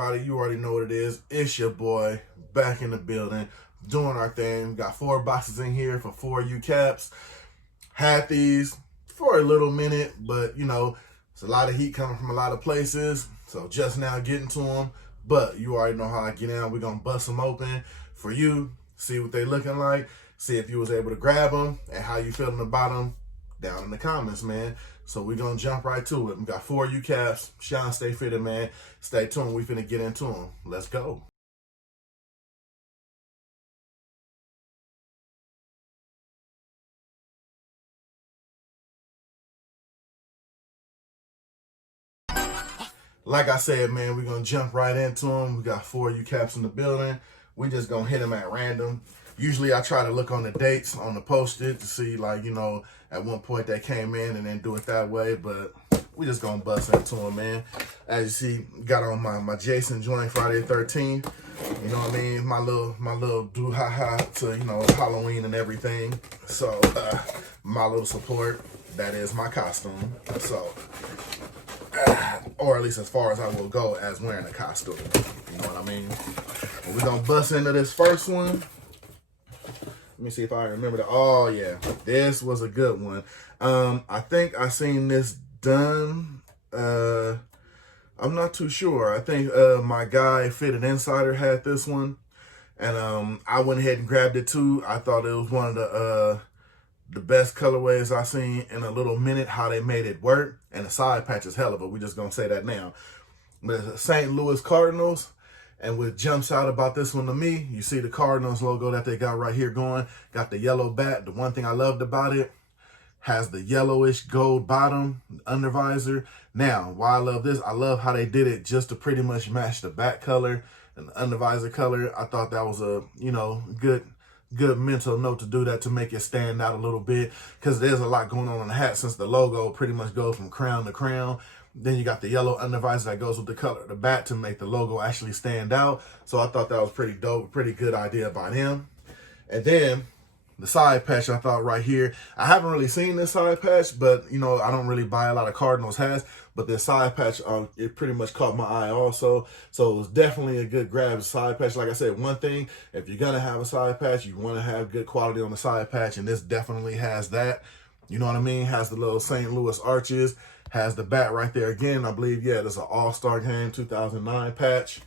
everybody? You already know what it is. It's your boy back in the building doing our thing. We got 4 boxes in here for 4 U caps. Had these for a little minute, but you know, it's a lot of heat coming from a lot of places. So just now getting to them. But you already know how I get in. We're going to bust them open for you. See what they looking like. See if you was able to grab them and how you feeling about them down in the comments, man. So we're going to jump right to it. We got 4 U caps. Shawn.Stay.Fitted, man. Stay tuned. We finna get into them. Let's go. Like I said, man, we're going to jump right into them. We got 4 U caps in the building. We just going to hit them at random. Usually I try to look on the dates on the post-it to see, like, you know, at one point they came in and then do it that way. But we just going to bust into them, man. As you see, got on my Jason joint Friday the 13th. You know what I mean? My little do-ha-ha to, you know, Halloween and everything. So, my little support, that is my costume. So, or at least as far as I will go as wearing a costume. You know what I mean? But we're going to bust into this first one. Let me see if I remember that. Oh, yeah. This was a good one. I think I seen this done. I'm not too sure. I think my guy Fitted Insider had this one. And I went ahead and grabbed it too. I thought it was one of the best colorways I've seen in a little minute, how they made it work. And the side patch is hell of it. We're just going to say that now. But it's St. Louis Cardinals. And what jumps out about this one to me, you see the Cardinals logo that they got right here going. Got the yellow bat. The one thing I loved about it, has the yellowish gold bottom, under visor. Now, why I love this, I love how they did it just to pretty much match the back color and the under visor color. I thought that was a, you know, good mental note to do that, to make it stand out a little bit, because there's a lot going on the hat since the logo pretty much goes from crown to crown. Then you got the yellow under visor that goes with the color of the bat to make the logo actually stand out. So I thought that was pretty dope, pretty good idea by him. And then the side patch, I thought right here, I haven't really seen this side patch, but you know, I don't really buy a lot of Cardinals hats, but this side patch, it pretty much caught my eye also. So it was definitely a good grab, side patch. Like I said, one thing, if you're gonna have a side patch, you want to have good quality on the side patch, and this definitely has that. You know what I mean? Has the little St. Louis arches, has the bat right there again. I believe, yeah, this is an All-Star Game 2009 patch.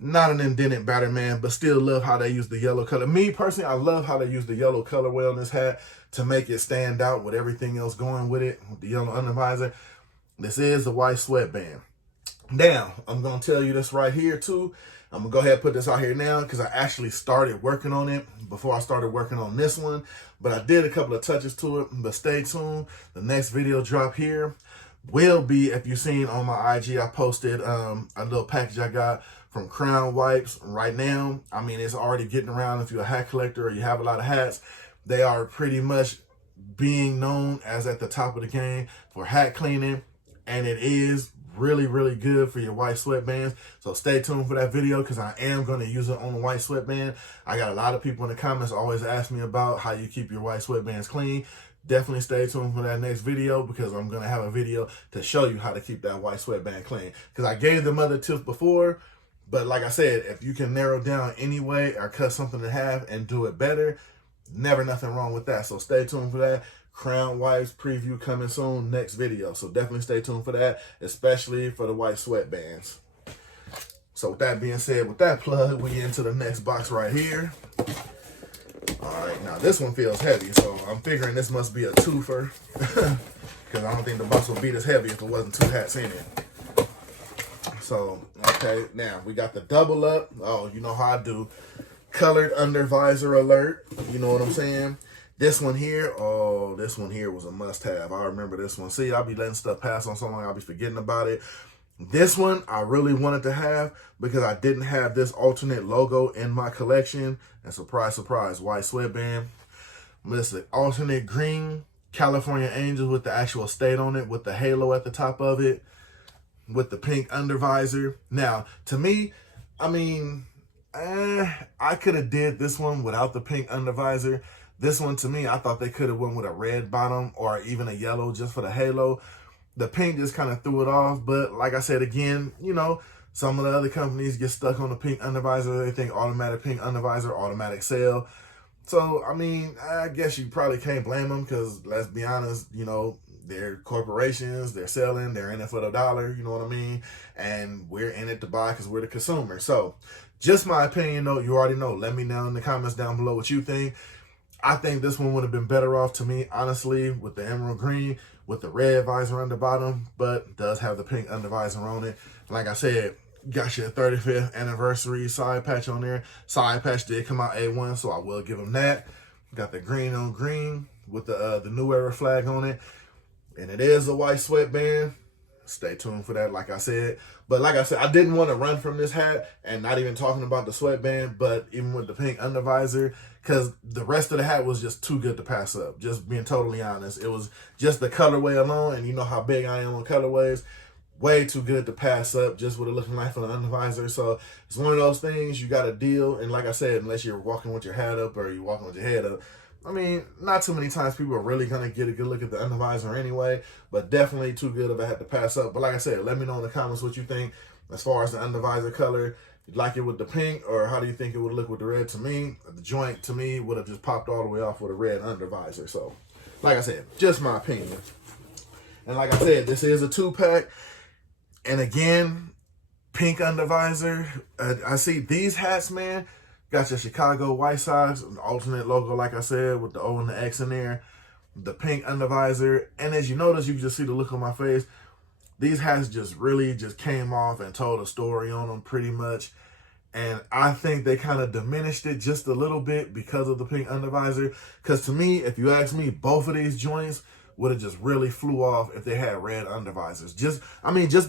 Not an indented batter, man, but still love how they use the yellow color. Me, personally, I love how they use the yellow colorway on this hat to make it stand out with everything else going with it, with the yellow under visor. This is the white sweatband. Now, I'm going to tell you this right here, too. I'm going to go ahead and put this out here now because I actually started working on it before I started working on this one. But I did a couple of touches to it. But stay tuned. The next video drop here will be, if you've seen on my IG, I posted a little package I got from Crown Wipes right now. I mean, it's already getting around. If you're a hat collector or you have a lot of hats, they are pretty much being known as at the top of the game for hat cleaning. And it is really, really good for your white sweatbands. So stay tuned for that video because I am going to use it on the white sweatband. I got a lot of people in the comments always ask me about how you keep your white sweatbands clean. Definitely stay tuned for that next video because I'm going to have a video to show you how to keep that white sweatband clean. Because I gave them other tips before, but like I said, if you can narrow down any way or cut something in half and do it better, never nothing wrong with that. So stay tuned for that. Crown Wipes preview coming soon, next video. So definitely stay tuned for that, especially for the white sweatbands. So with that being said, with that plug, we into the next box right here. All right, now this one feels heavy, so I'm figuring this must be a twofer because I don't think the box would be this heavy if it wasn't 2 hats in it. So, okay, now we got the double up. Oh, you know how I do. Colored under visor alert. You know what I'm saying? This one here, oh, this one here was a must-have. I remember this one. See, I'll be letting stuff pass on so long, I'll be forgetting about it. This one I really wanted to have because I didn't have this alternate logo in my collection. And surprise, surprise, white sweatband. Listen, alternate green California Angels with the actual state on it, with the halo at the top of it, with the pink under visor. Now, to me, I mean, I could have did this one without the pink under visor. This one, to me, I thought they could have went with a red bottom or even a yellow just for the halo. The pink just kind of threw it off. But like I said, again, you know, Some of the other companies get stuck on the pink undervisor. They think automatic pink undervisor, automatic sale. So, I mean, I guess you probably can't blame them because, let's be honest, you know, they're corporations, they're selling, they're in it for the dollar, you know what I mean? And we're in it to buy because we're the consumer. So, just my opinion, though, you already know. Let me know in the comments down below what you think. I think this one would have been better off to me, honestly, with the emerald green, with the red visor on the bottom, but does have the pink undervisor on it. Like I said, got your 35th anniversary side patch on there. Side patch did come out A1, so I will give them that. Got the green on green with the New Era flag on it. And it is a white sweatband. Stay tuned for that, like I said. But like I said, I didn't want to run from this hat, and not even talking about the sweatband, but even with the pink undervisor, because the rest of the hat was just too good to pass up. Just being totally honest. It was just the colorway alone, and you know how big I am on colorways. Way too good to pass up just what it looking like for the undervisor. So it's one of those things you got to deal. And like I said, unless you're walking with your hat up or you're walking with your head up, I mean, not too many times people are really going to get a good look at the undervisor anyway, but definitely too good of a hat to pass up. But like I said, let me know in the comments what you think as far as the undervisor color. You like it with the pink, or how do you think it would look with the red? To me, the joint to me would have just popped all the way off with a red undervisor. So like I said, just my opinion. And like I said, this is a 2-pack. And again, pink undervisor. I see these hats, man. Got your Chicago White Sox, an alternate logo, like I said, with the O and the X in there. The pink undervisor. And as you notice, you can just see the look on my face. These hats just really just came off and told a story on them pretty much. And I think they kind of diminished it just a little bit because of the pink undervisor. Because to me, if you ask me, both of these joints would have just really flew off if they had red undervisors. Just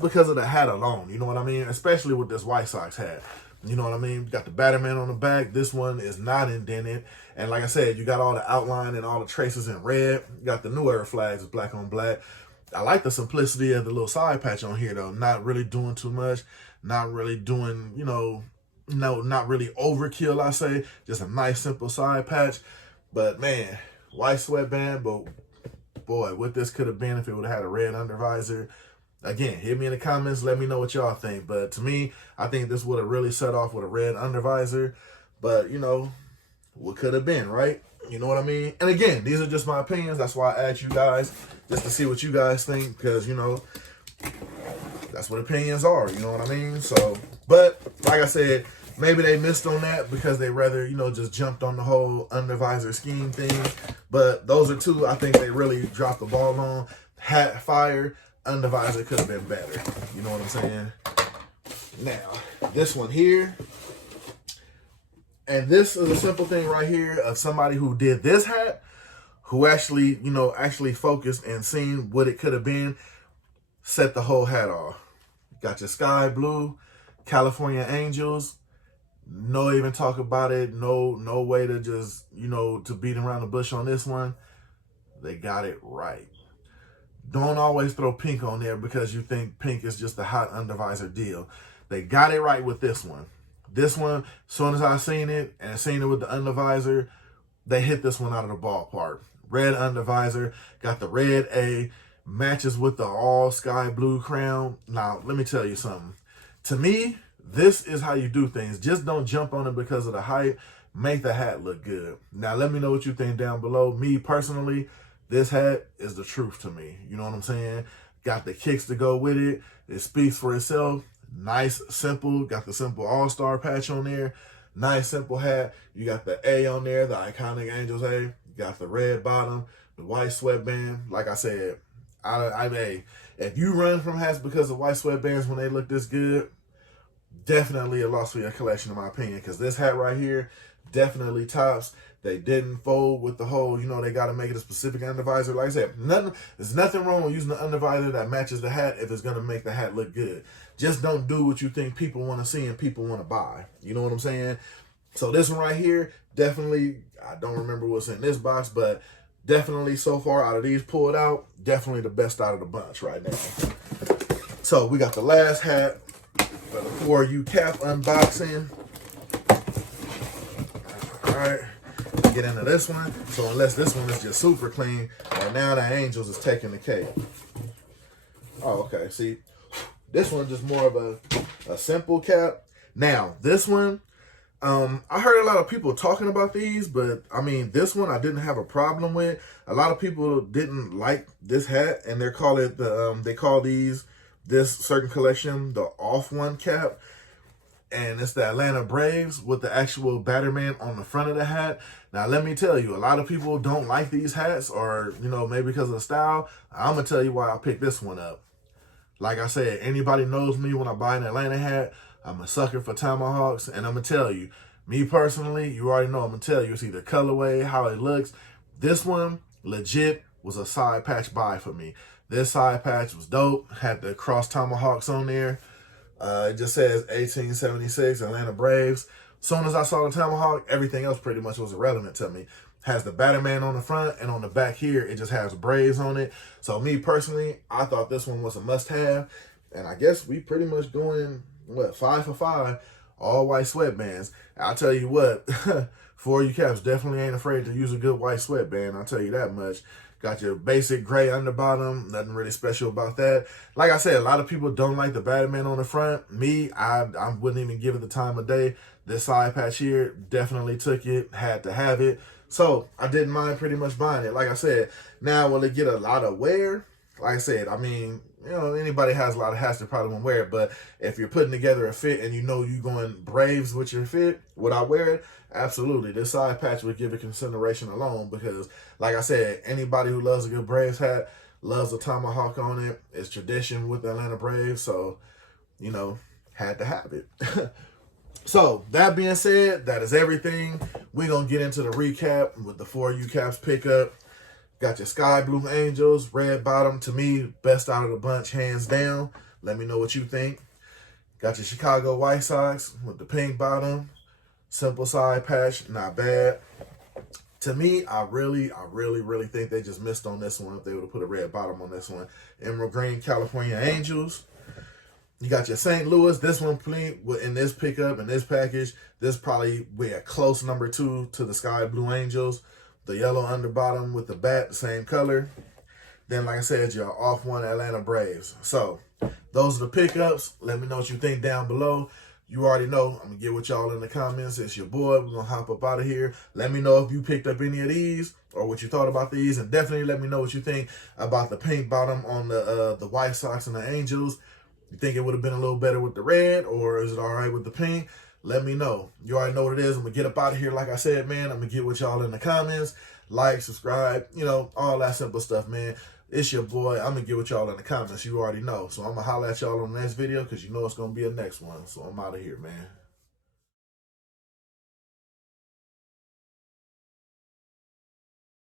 because of the hat alone, you know what I mean? Especially with this White Sox hat. You know what I mean? You got the Batman on the back. This one is not indented. And like I said, you got all the outline and all the traces in red. You got the New Era flags, black on black. I like the simplicity of the little side patch on here, though. Not really doing too much. Not really doing, you know, not really overkill, I say. Just a nice, simple side patch. But, man, white sweatband, but boy, what this could have been if it would have had a red undervisor. Again, hit me in the comments. Let me know what y'all think. But to me, I think this would have really set off with a red undervisor. But, you know, what could have been, right? You know what I mean? And again, these are just my opinions. That's why I asked you guys, just to see what you guys think. Because, you know, that's what opinions are. You know what I mean? So, but like I said, maybe they missed on that because they rather, you know, just jumped on the whole undervisor scheme thing. But those are two I think they really dropped the ball on. Hat fire, undervisor could have been better. You know what I'm saying? Now, this one here. And this is a simple thing right here of somebody who did this hat, who actually, you know, actually focused and seen what it could have been, set the whole hat off. Got your sky blue, California Angels. No even talk about it. No way to just, you know, to beat around the bush on this one. They got it right. Don't always throw pink on there because you think pink is just a hot undervisor deal. They got it right with this one. This one, as soon as I seen it and seen it with the undervisor, they hit this one out of the ballpark. Red undervisor, got the red A, matches with the all sky blue crown. Now, let me tell you something. To me, this is how you do things. Just don't jump on it because of the hype. Make the hat look good. Now, let me know what you think down below. Me, personally, this hat is the truth to me. You know what I'm saying? Got the kicks to go with it. It speaks for itself. Nice, simple. Got the simple all-star patch on there. Nice, simple hat. You got the A on there, the iconic Angels A. You got the red bottom, the white sweatband. Like I said, if you run from hats because of white sweatbands when they look this good, definitely a loss for your collection, in my opinion, because this hat right here definitely tops. They didn't fold with the whole, you know, they got to make it a specific undervisor. Like I said, there's nothing wrong with using the undervisor that matches the hat if it's going to make the hat look good. Just don't do what you think people want to see and people want to buy. You know what I'm saying? So this one right here, definitely, I don't remember what's in this box, but definitely so far out of these pulled out, definitely the best out of the bunch right now. So we got the last hat for the 4U cap unboxing. All right. Get into this one. So unless this one is just super clean, right now the Angels is taking the cake. Oh, okay. See, this one just more of a a simple cap. Now, this one, I heard a lot of people talking about these, but I mean, this one I didn't have a problem with. A lot of people didn't like this hat, and they call it they call this certain collection the off one cap. And it's the Atlanta Braves with the actual Batterman on the front of the hat. Now, let me tell you, a lot of people don't like these hats, or, you know, maybe because of the style. I'm going to tell you why I picked this one up. Like I said, anybody knows me when I buy an Atlanta hat. I'm a sucker for tomahawks, and I'm going to tell you, me personally, you already know I'm going to tell you, it's either colorway, how it looks. This one, legit, was a side patch buy for me. This side patch was dope, had the cross tomahawks on there. It just says 1876 Atlanta Braves. Soon as I saw the tomahawk, everything else pretty much was irrelevant to me. Has the Batterman on the front, and on the back here, it just has Braves on it. So me personally, I thought this one was a must-have. And I guess we pretty much going, what, 5 for 5, all white sweatbands. I'll tell you what, 4U Caps definitely ain't afraid to use a good white sweatband. I'll tell you that much. Got your basic gray underbottom, nothing really special about that. Like I said, a lot of people don't like the Batman on the front. Me, I wouldn't even give it the time of day. This side patch here, definitely took it, had to have it. So I didn't mind pretty much buying it. Like I said, now will it get a lot of wear? Like I said, I mean, you know, anybody has a lot of hats that probably won't wear it. But if you're putting together a fit and you know you're going Braves with your fit, would I wear it? Absolutely. This side patch would give it consideration alone because, like I said, anybody who loves a good Braves hat loves a tomahawk on it. It's tradition with the Atlanta Braves. So, you know, had to have it. So, that being said, that is everything. We're going to get into the recap with the 4U Caps pickup. Got your Sky Blue Angels, red bottom. To me, best out of the bunch, hands down. Let me know what you think. Got your Chicago White Sox with the pink bottom. Simple side patch, not bad. To me, I really think they just missed on this one if they would have put a red bottom on this one. Emerald Green California Angels. You got your St. Louis. This one, in this pickup, in this package, this probably be a close number 2 to the Sky Blue Angels. The yellow underbottom with the bat, the same color. Then, like I said, your off one Atlanta Braves. So, those are the pickups. Let me know what you think down below. You already know, I'm going to get with y'all in the comments. It's your boy. We're going to hop up out of here. Let me know if you picked up any of these or what you thought about these. And definitely let me know what you think about the pink bottom on the White Sox and the Angels. You think it would have been a little better with the red, or is it all right with the pink? Let me know. You already know what it is. I'm going to get up out of here. Like I said, man, I'm going to get with y'all in the comments. Like, subscribe, you know, all that simple stuff, man. It's your boy. I'm going to get with y'all in the comments. You already know. So I'm going to holler at y'all on the next video because you know it's going to be a next one. So I'm out of here, man.